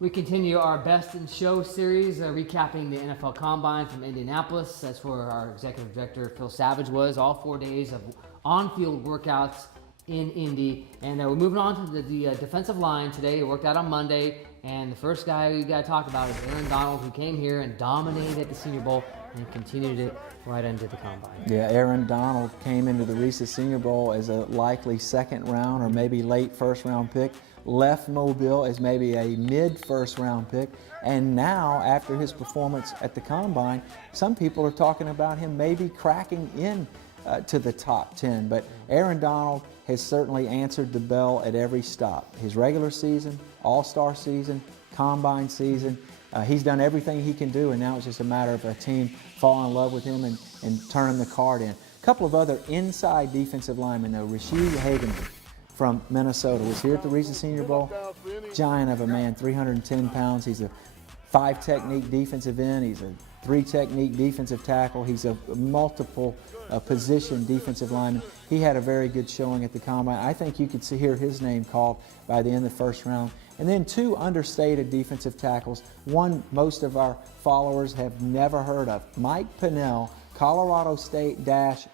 We continue our Best in Show series, recapping the NFL Combine from Indianapolis. That's where our executive director, Phil Savage, was. All 4 days of on-field workouts in Indy. And we're moving on to the defensive line today. It worked out on Monday. And the first guy we got to talk about is Aaron Donald, who came here and dominated at the Senior Bowl and continued it right into the Combine. Yeah, Aaron Donald came into the Reese's Senior Bowl as a likely second round or maybe late first round pick. Left Mobile as maybe a mid-first round pick, and now after his performance at the Combine, some people are talking about him maybe cracking in to the top 10. But Aaron Donald has certainly answered the bell at every stop. His regular season, All-Star season, Combine season, he's done everything he can do, and now it's just a matter of a team falling in love with him and turning the card in. A couple of other inside defensive linemen, though. Rasheed Hageman from Minnesota was here at the Reese's Senior Bowl. Giant of a man, 310 pounds. He's a 5-technique defensive end. He's a 3-technique defensive tackle. He's a multiple position defensive lineman. He had a very good showing at the Combine. I think you could hear his name called by the end of the first round. And then 2 understated defensive tackles. One most of our followers have never heard of. Mike Pennell, Colorado State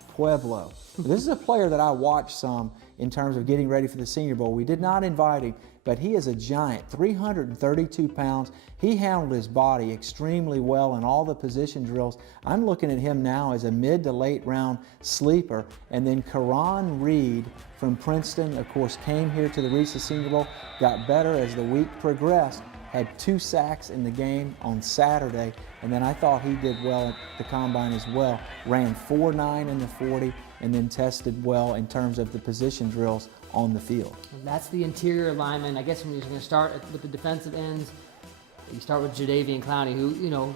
Pueblo. This is a player that I watched some in terms of getting ready for the Senior Bowl. We did not invite him, but he is a giant, 332 pounds. He handled his body extremely well in all the position drills. I'm looking at him now as a mid to late round sleeper. And then Karan Reed from Princeton, of course, came here to the Reese's Senior Bowl, got better as the week progressed, had 2 sacks in the game on Saturday, and then I thought he did well at the Combine as well. Ran 4.9 in the 40, and then tested well in terms of the position drills on the field. And that's the interior lineman. I guess when you're going to start with the defensive ends, you start with Jadeveon Clowney, who, you know,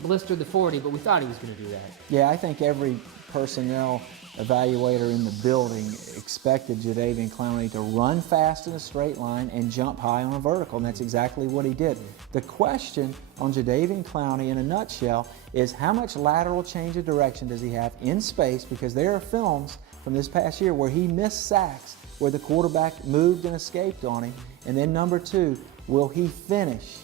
blistered the 40, but we thought he was going to do that. Yeah, I think every personnel evaluator in the building expected Jadeveon Clowney to run fast in a straight line and jump high on a vertical, and that's exactly what he did. The question on Jadeveon Clowney in a nutshell is how much lateral change of direction does he have in space, because there are films from this past year where he missed sacks where the quarterback moved and escaped on him. And then number 2, will he finish?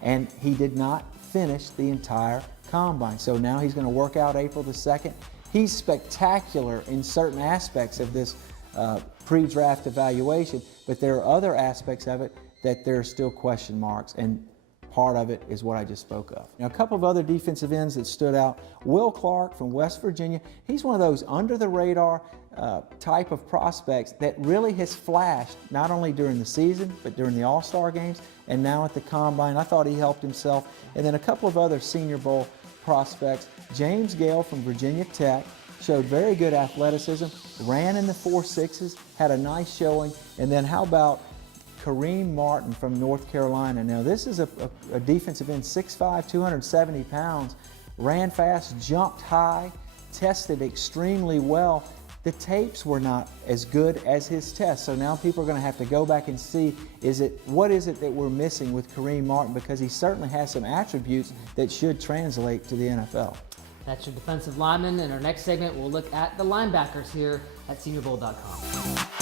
And he did not finish the entire Combine. So now he's going to work out April the 2nd. He's spectacular in certain aspects of this pre-draft evaluation, but there are other aspects of it that there are still question marks, and part of it is what I just spoke of. Now, a couple of other defensive ends that stood out. Will Clark from West Virginia. He's one of those under-the-radar type of prospects that really has flashed not only during the season, but during the All-Star games and now at the Combine. I thought he helped himself. And then a couple of other Senior Bowl prospects. James Gale from Virginia Tech showed very good athleticism, ran in the 4.6s, had a nice showing. And then how about Kareem Martin from North Carolina? Now this is a defensive end, 6'5", 270 pounds, ran fast, jumped high, tested extremely well. The tapes were not as good as his tests, so now people are going to have to go back and see what is it that we're missing with Kareem Martin, because he certainly has some attributes that should translate to the NFL. That's your defensive lineman. In our next segment, we'll look at the linebackers here at SeniorBowl.com.